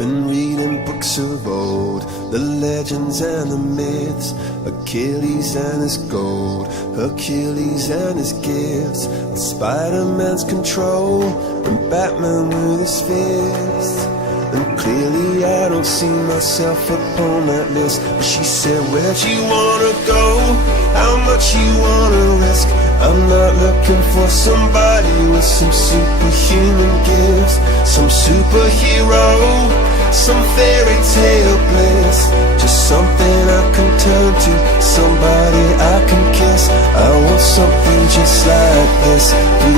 been reading books of old, the legends and the myths, Achilles and his gold, Hercules and his gifts, and Spider-Man's control, and Batman with his fists. And clearly I don't see myself upon that list. But she said, where'd you wanna go? How much you wanna risk? I'm not looking for somebody with some superhuman gifts, some superhero, some fairy tale bliss. Just something I can turn to, somebody I can kiss. I want something just like this. Do